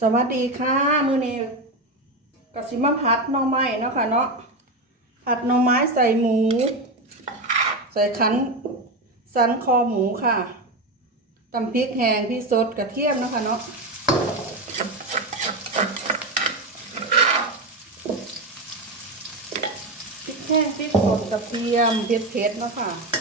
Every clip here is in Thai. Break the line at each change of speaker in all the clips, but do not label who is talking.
สวัสดีค่ะมือนี้กสิมาผัดน่องไม้เนาะค่ะเนาะผัดน่องไม้ใส่หมู ใส่ขันสันคอหมูค่ะตำพริกแห้งพริกสดกระเทียมเนาะค่ะเนาะพริกแห้งพริกสดกระเทียมเผ็ดเผ็ดๆเนาะค่ะ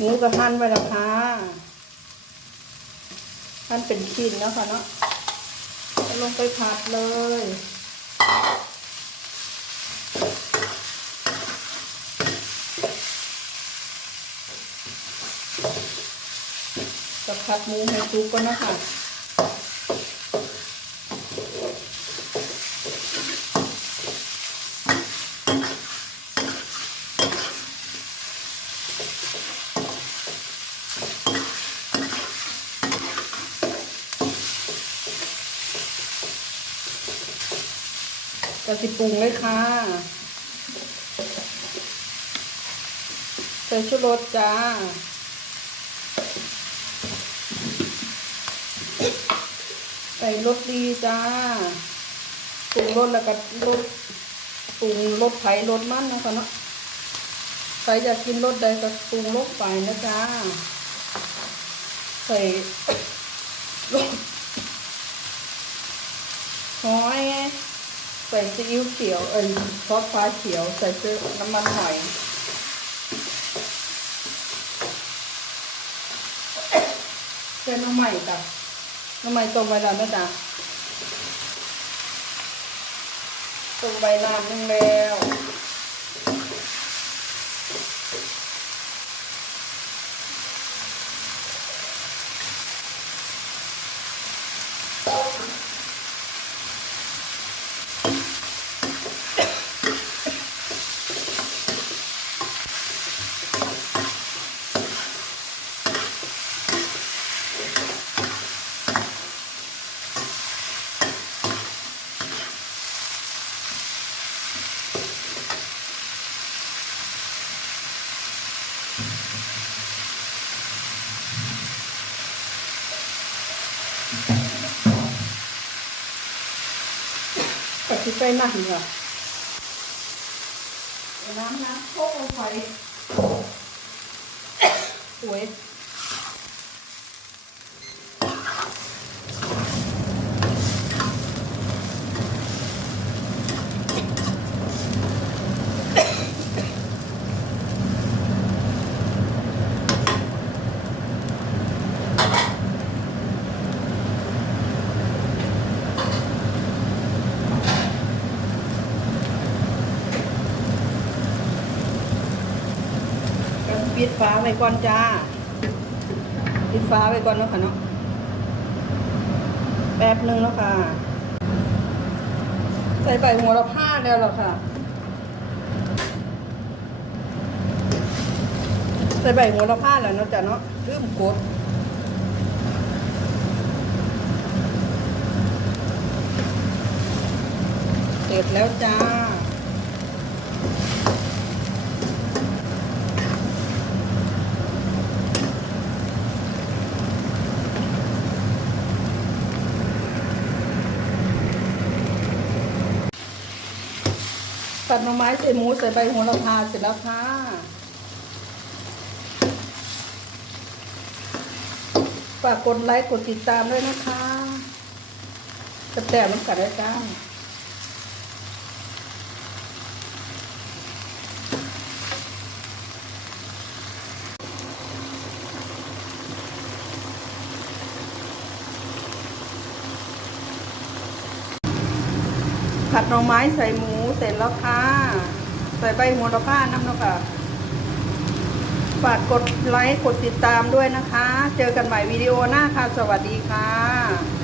หมูกระหั่นไว้แล้วค่ะท่านเป็นชิ้นแล้วค่ะเนาะลงไปผัดเลยจะผัดหมูให้สุกก่อนนะคะ จะสิปรุงเลยค่ะใส่ชูรสจ้าใส่รสดีจ้าปรุงรสแล้วก็รสปรุงรสไผ่รสมันนะคะเนาะใครอยากกินรสใดก็ปรุงรสไปนะจ้าใส่รสหอย ใส่ซีอิ๊วเขียวเอ้ยซอสฟ้าเขียว ใส่เสื้อน้ำมันหอยใส่น้ำใหม่จ้ะน้ำใหม่ต้มไว้แล้วนะจ๊ะต้มไว้นานนึงแล้ว ที่ใส่น้ำค่ะเอน้ำน้ำโคกลงไปสวย ปิดฟ้าไว้ก่อนจ้า ปิดฟ้าไว้ก่อนเนาะค่ะเนาะ แป๊บนึงแล้วค่ะ ใส่ใบหัวละผ้าแล้วหรอค่ะ ใส่ใบหัวละผ้าแล้วเนาะจ้ะเนาะลืมกดเสร็จแล้วจ้า ผัดหน่อไม้ใส่หมูใส่ใบโหระพาเสร็จแล้วค่ะฝากกดไลค์กดติดตามด้วยนะคะจะแต่มันกัดได้จ้าผัดหน่อไม้ใส่หมู เสร็จแล้วค่ะ ใส่ใบโหระพาน้ำเนาะค่ะฝากกดไลค์กดติดตามด้วยนะคะ เจอกันใหม่วิดีโอหน้าค่ะ สวัสดีค่ะ